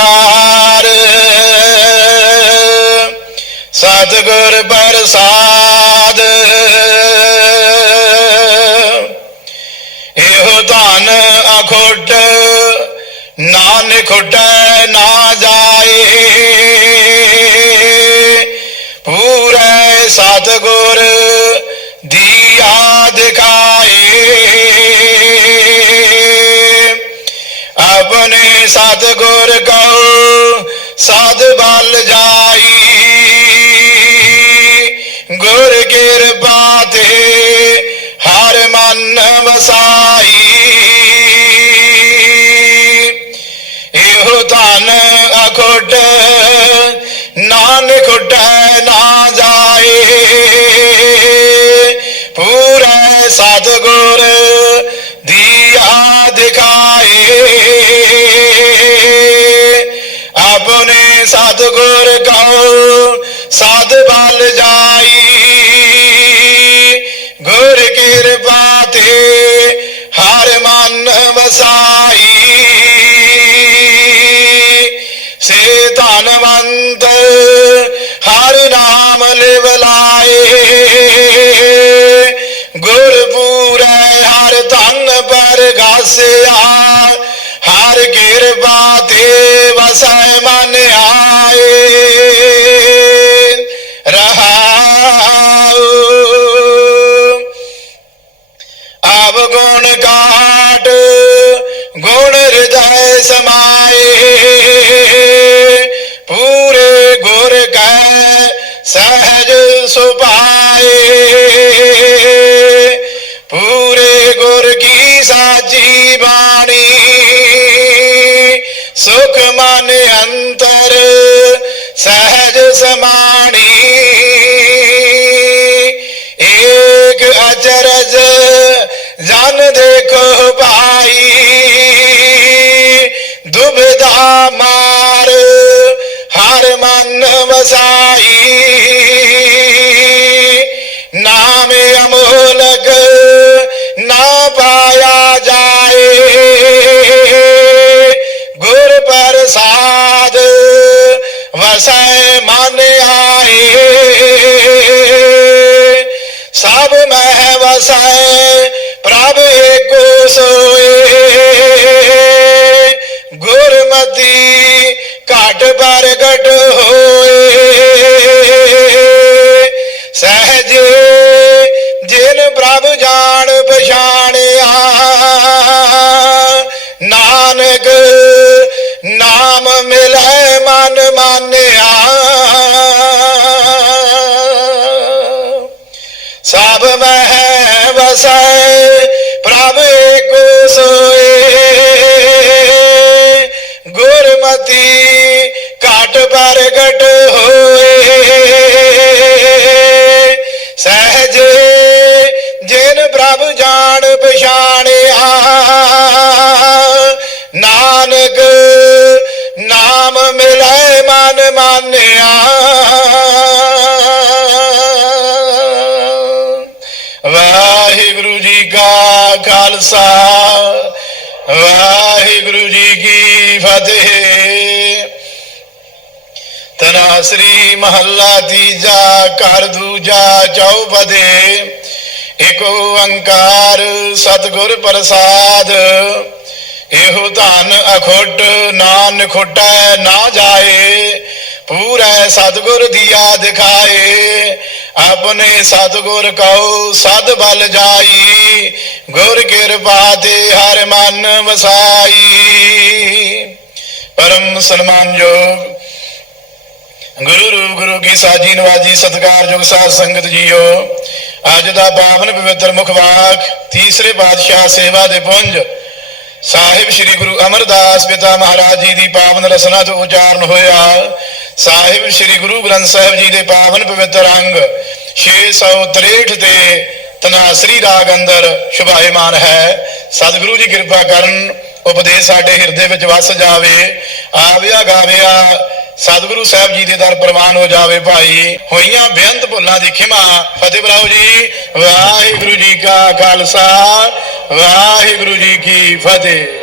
ਓੰਕਾਰ ਸਤਿਗੁਰ ਪ੍ਰਸਾਦ। ਇਹੋ ਧਨ ਅਖੁੱਟ, ਨਾਨਕ ਖੁੱਟੈ ਨਾ ਜਾਏ। ਪੂਰੇ ਸਤਿਗੁਰ ਦੀਆ ਦਿਖਾਏ। ਆਪਣੇ ਸਤਿਗੁਰ ਕਉ ਗੁਰ ਕਿਰਪਾ ਹਰ ਮਨ ਵਸਾਈ। ਇਹੋ ਧਨ ਅਖੁੱਟ ਨਾਨਕ ਖੁੱਟੈ ਨਾ ਜਾਏ। ਪੂਰੇ ਸਤਿਗੁਰ ਧਨਵੰਤ, ਹਰ ਨਾਮ ਲਿਵ ਲਾਏ। ਗੁਰ ਪੂਰੇ ਹਰ ਧਨ ਪਰ ਹਰ ਕਿਰਪਾ ਤੇ ਵਸੈ ਮਨ ਆਏ। ਰਹਾਉ। ਆਵ ਗੁਣ ਕਾਟ ਗੁਣ ਹਿਰਦੈ ਸਮਾਏ। ਮਨ ਅੰਤਰ ਸਹਿਜ ਸਮਾਣੀ ਵਸੈ ਮਨ ਆਏ। ਸਭ ਮਹਿ ਵਸੈ ਪ੍ਰਭ ਏਕੋ ਸੋਏ। ਗੁਰਮਤੀ ਘਟ ਪ੍ਰਗਟ ਹੋਏ। ਸਹਜੇ ਜਿਨ ਪ੍ਰਭ ਜਾ ਸਭ ਮਹਿ ਵਸੈ ਪ੍ਰਭ ਏਕੋ ਸੋਏ। ਗੁਰਮਤੀ ਘਟ ਪ੍ਰਗਟ ਹੋਏ। ਸਹਜੇ ਜਿਨ ਪ੍ਰਭ ਜਾਣ ਪਛਾਣਿਆ, ਨਾਨਕ ਨਾਮ ਮਿਲੈ ਮਨ ਮਾਨਿਆ। ਜੀ ਕਾ ਖਾਲਸਾ, ਵਾਹਿਗੁਰੂ ਜੀ ਕੀ ਫਤਿਹ। ਤਨਾਸਰੀ ਮਹੱਲਾ ਤੀਜਾ ਘਰ ਦੂਜਾ ਚੌਪਦੇ, ਇਕ ਓੰਕਾਰ ਸਤਿਗੁਰ ਪ੍ਰਸਾਦ। ਇਹੋ ਧਨ ਅਖੁੱਟ ਨਾਨ ਖੁੱਟੈ ਨਾ ਜਾਏ, ਪੂਰੇ ਸਤਿਗੁਰ ਦੀਆ ਦਿਖਾਏ। ਆਪਣੇ ਸਤਿਗੁਰ ਕਉ ਸਦ ਬਲ ਜਾਈ। ਗੁਰ ਕਿਰਪਾ ਤੇ ਹਰ ਮਨ ਵਸਾਈ। ਪਰਮ ਸਨਮਾਨਯੋਗ ਗੁਰੂ ਰੂਪ ਗੁਰੂ ਕੀ ਸਾਜੀ ਨਵਾਜੀ ਸਤਿਕਾਰਯੋਗ ਸਾਧ ਸੰਗਤ ਜੀਓ। ਅੱਜ ਦਾ ਪਾਵਨ ਪਵਿੱਤਰ ਮੁਖ ਵਾਕ, ਤੀਸਰੇ ਪਾਤਸ਼ਾਹ ਸੇਵਾ ਦੇ ਪੁੰਜ। ਸਾਹਿਬ ਸ੍ਰੀ ਗੁਰੂ ਅਮਰਦਾਸ ਪਿਤਾ ਮਹਾਰਾਜ ਜੀ ਦੀ ਪਾਵਨ ਰਸਨਾ ਤੋਂ ਉਚਾਰਨ ਹੋਇਆ। ਸਾਹਿਬ ਸ੍ਰੀ ਗੁਰੂ ਗ੍ਰੰਥ ਸਾਹਿਬ ਜੀ ਦੇ ਪਾਵਨ ਪਵਿੱਤਰ ਅੰਗ 663 ਤੇ ਤਨਾਸਰੀ ਰਾਗ ਅੰਦਰ ਸ਼ੁਭਾਇਮਾਨ ਹੈ। ਸਤਿਗੁਰੂ ਜੀ ਕਿਰਪਾ ਕਰਨ ਉਪਦੇਸ਼ ਸਾਡੇ ਹਿਰਦੇ ਵਿੱਚ ਵਸ ਜਾਵੇ, ਆਵਿਆ ਗਾਵਿਆ ਸਤਿਗੁਰੂ ਸਾਹਿਬ ਜੀ ਦੇ ਦਰ ਪ੍ਰਵਾਨ ਹੋ ਜਾਵੇ ਭਾਈ। ਹੋਈਆਂ ਬੇਅੰਤ ਭੁੱਲਾਂ ਦੀ ਖਿਮਾ, ਫਤਿਹ ਬੁਲਾਓ ਜੀ, ਵਾਹਿਗੁਰੂ ਜੀ ਕਾ ਖਾਲਸਾ, ਵਾਹਿਗੁਰੂ ਜੀ ਕੀ ਫਤਿਹ।